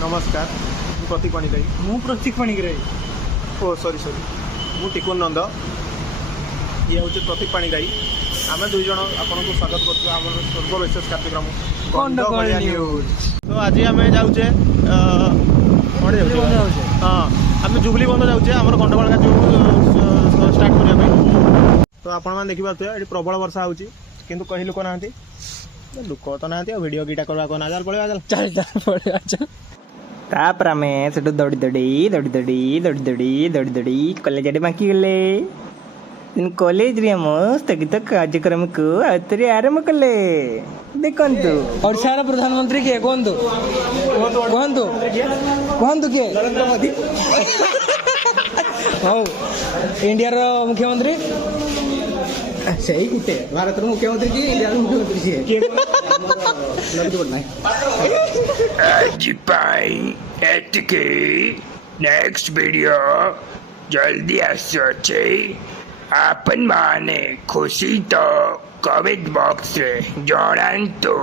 नमस्कार मु प्रतीक पाणिग्राही प्रतीक पाणिग्राही ओ सॉरी मु टिकुन नंद ये हूँ प्रतीक पाणिग्राही आम दुई जन आपन को स्वागत कर सर्वविशेष कार्यक्रम गंडगोल न्यूज। तो आज आम जाऊे हाँ आम जुबली बंध जाऊे आम गंडगोल का स्टार्ट करने तो आपण मैंने देखिए ये प्रबल वर्षा हो कहीं लोक ना लोक तो ना भिड गीटा करवा ना चल पड़ेगा चल चल पड़ेगा चल तापर आम से दौड़ी दौड़ी दौड़ी दौड़ी दौड़ी दौड़ी दौड़ी दौड़ी कॉलेज आड़े बांकी गले कॉलेज रे हम स्थगित कार्यक्रम को आउे आरंभ कले देखंतु ओडिशार प्रधानमंत्री किए कहतु कहतु कहतु किए नरेंद्र मोदी हौ इंडिया मुख्यमंत्री सही गुटे भारत मुख्यमंत्री जी इंडिया मुख्यमंत्री जी नेक्स्ट वीडियो जल्दी आसुचे आपन माने खुशी तो कमेंट बॉक्स रे जणांतु।